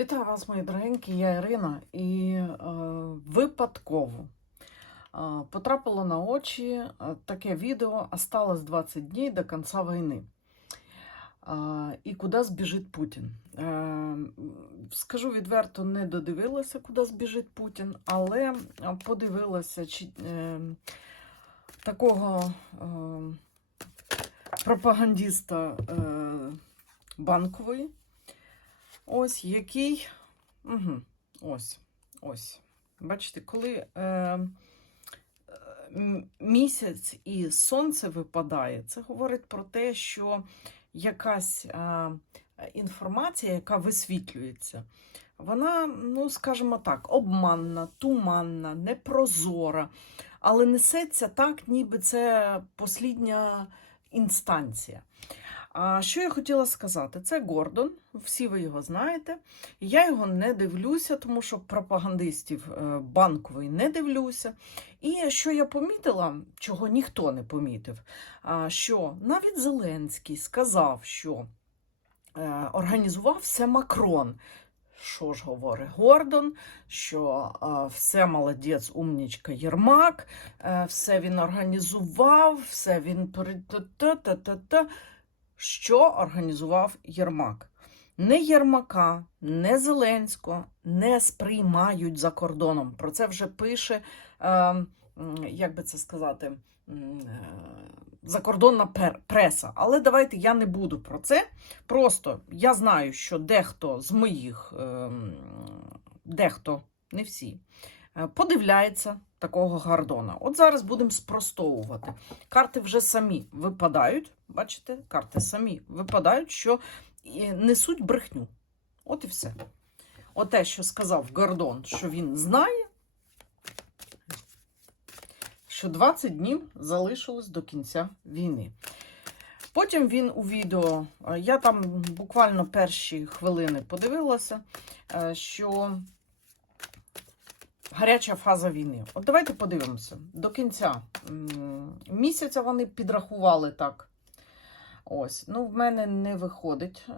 Вітаю вас, мої дорогенькі, я Ірина, і е, випадково е, потрапило на очі е, таке відео «Осталось 20 днів до кінця війни. Е, і куди збіжить Путін? Е, скажу відверто, не додивилася, куди збіжить Путін, але подивилася чи, е, такого е, пропагандиста е, банкової. Ось який. Угу, ось. Ось. Bачите, коли е, місяць і сонце випадає, це говорить про те, що якась е, інформація, яка висвітлюється, вона, ну, скажімо так, обманна, туманна, непрозора, але несеться так, ніби це послідня інстанція. А що я хотіла сказати? Це Гордон, всі ви його знаєте. Я його не дивлюся, тому що пропагандистів е, банкової не дивлюся. І що я помітила, чого ніхто не помітив, що навіть Зеленський сказав, що е, організував все Макрон. Що ж говорить Гордон, що е, все молодець, умнічка Єрмак, е, все він організував, все він перед та-та-та-та. Що організував Єрмак? Не Єрмака, не Зеленського не сприймають за кордоном. Про це вже пише, е, як би це сказати, е, закордонна преса. Але давайте я не буду про це. Просто я знаю, що дехто з моїх, е, дехто, не всі, е, подивляється такого Гордона. От зараз будемо спростовувати. Карти вже самі випадають. Бачите, карти самі випадають, що несуть брехню. От і все. Оте, що сказав Гордон, що він знає, що 20 днів залишилось до кінця війни. Потім він у відео, е, я там буквально перші хвилини подивилася, е, що гаряча фаза війни. От давайте подивимося. До кінця місяця вони підрахували так. Ось, ну, в мене не виходить е,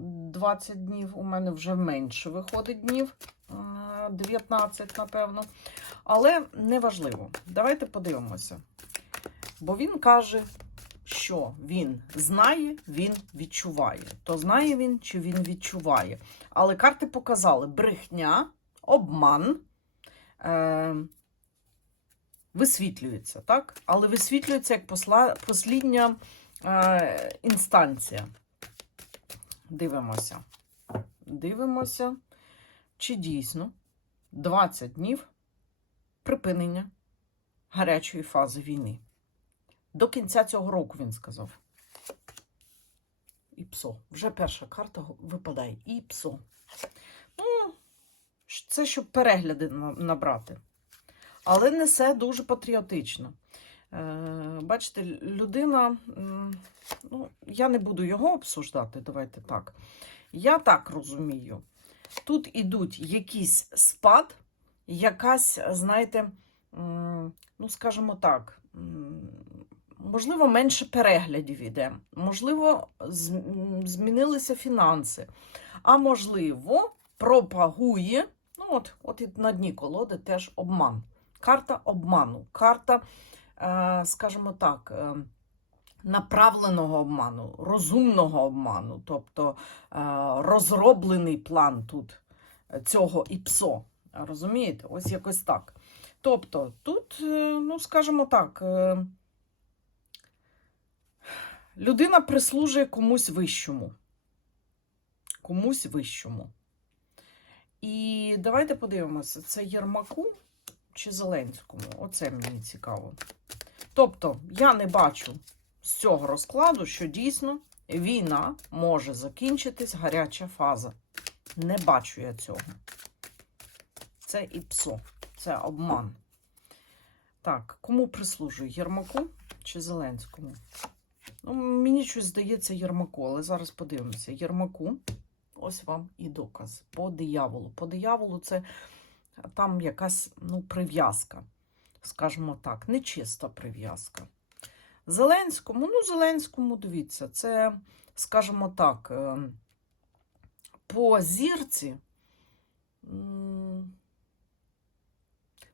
20 днів, у мене вже менше виходить днів, е, 19, напевно. Але неважливо. Давайте подивимося. Бо він каже, що він знає, він відчуває. То знає він, чи він відчуває. Але карти показали брехня, обман. Е, Висвітлюється, так? Але висвітлюється як посла, послідня е, інстанція. Дивимося. Дивимося, чи дійсно 20 днів припинення гарячої фази війни. До кінця цього року він сказав. І псо. Вже перша карта випадає. І псо. Це щоб перегляди набрати. Але несе дуже патріотично. Е, Бачите, людина, ну, я не буду його обсуждати, давайте так. Я так розумію. Тут ідуть якийсь спад, якась, знаєте, ну, скажімо так, можливо, менше переглядів іде, можливо, змінилися фінанси, а можливо, пропагує, ну, от, от і на дні колоди теж обман. Карта обману, карта, е, скажімо так, е, направленого обману, розумного обману, тобто е, розроблений план тут цього ІПСО. Розумієте? Ось якось так. Тобто, тут, ну, скажімо так, людина прислужує комусь вищому. Комусь вищому. Давайте подивимося, це Єрмаку чи Зеленському? Оце мені цікаво. Тобто, я не бачу з цього розкладу, що дійсно війна може закінчитись гаряча фаза. Не бачу я цього. Це і псо, це обман. Так, кому прислужує? Єрмаку чи Зеленському? Ну, мені щось здається Єрмаку, але зараз подивимося. Єрмаку, ось вам і доказ. По дияволу. По дияволу це там якась ну, прив'язка, скажімо так, нечиста прив'язка. Зеленському, ну, Зеленському, дивіться, це, скажімо так, е, по зірці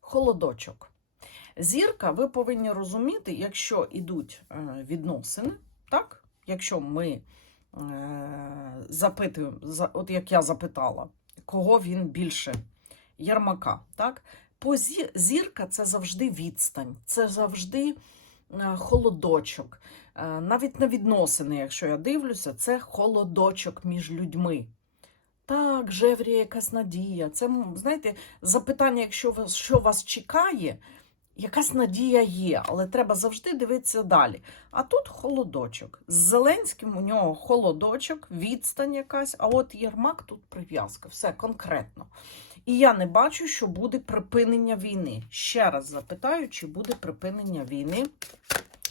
холодочок. Зірка, ви повинні розуміти, якщо йдуть е, відносини, так? Якщо ми е, запитуємо, за- от як я запитала, кого він більше ярмака, так? Зірка це завжди відстань, це завжди е, холодочок. Е, Навіть на відносини, якщо я дивлюся, це холодочок між людьми. Так, жевріє якась надія. Це, знаєте, запитання, якщо вас, що вас чекає, якась надія є, але треба завжди дивитися далі. А тут холодочок. З Зеленським у нього холодочок, відстань якась, а от Єрмак тут прив'язка. Все конкретно. І я не бачу, що буде припинення війни. Ще раз запитаю, чи буде припинення війни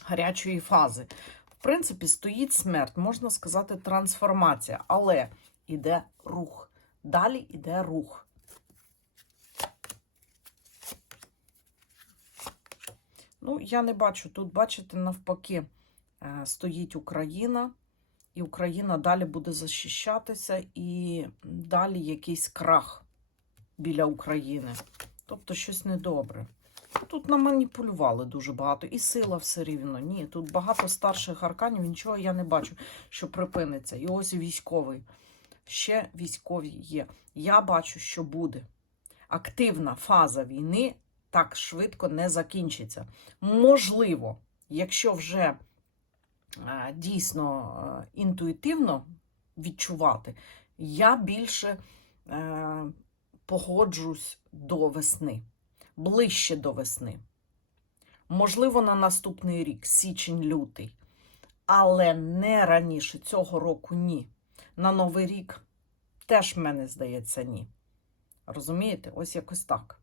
гарячої фази. В принципі, стоїть смерть, можна сказати, трансформація, але іде рух. Далі іде рух. Ну, я не бачу. Тут, бачите, навпаки, е, стоїть Україна, і Україна далі буде захищатися, і далі якийсь крах біля України. Тобто щось недобре. Тут наманіпулювали дуже багато, і сила все рівно. Ні, тут багато старших арканів, нічого я не бачу, що припиниться. І ось військовий. Ще військові є. Я бачу, що буде. Активна фаза війни так швидко не закінчиться. Можливо, якщо вже е, дійсно е, інтуїтивно відчувати, я більше е, погоджусь до весни, ближче до весни. Можливо, на наступний рік, січень-лютий, але не раніше цього року ні. На Новий рік теж мене здається ні. Розумієте? Ось якось так.